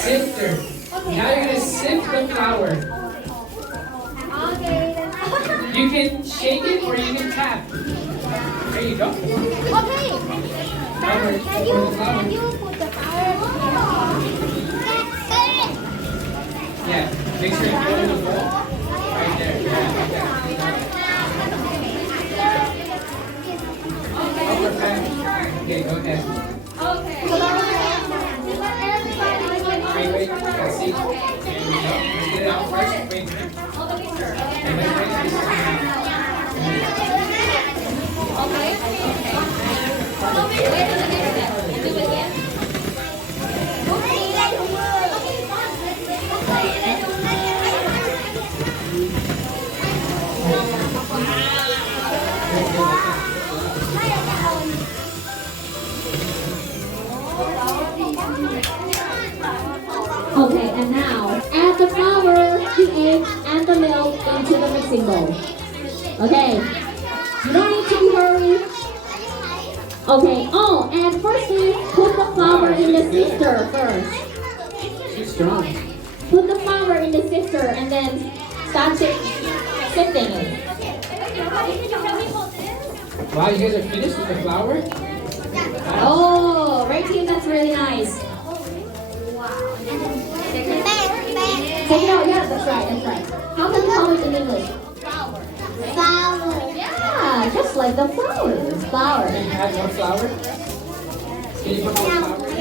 sifter. Now you're gonna sift the flour. You can shake it or you can tap. There you go. Okay. Can you put the flour? Yeah. Make sure you put it in the bowl. Right there. Yeah, like that. Upper pan. Okay, go ahead. Wait. Let's see. There we go. Let's get it out first. Wait. And let's wait for this to come Okay, and now add the flour, the egg, and the milk into the mixing bowl. Okay, you don't need to be hurried. Okay, oh, and firstly, put the flour in the sifter first. Too strong. Put the flour in the sifter and then start sifting it. Wow, you guys are finished with the flour? Oh, right team, that's really nice. Take it out, yeah, that's right. How can you call it in English? Flour. Yeah, just like the flour. Flour. Can you add more flour? Can you put more flour?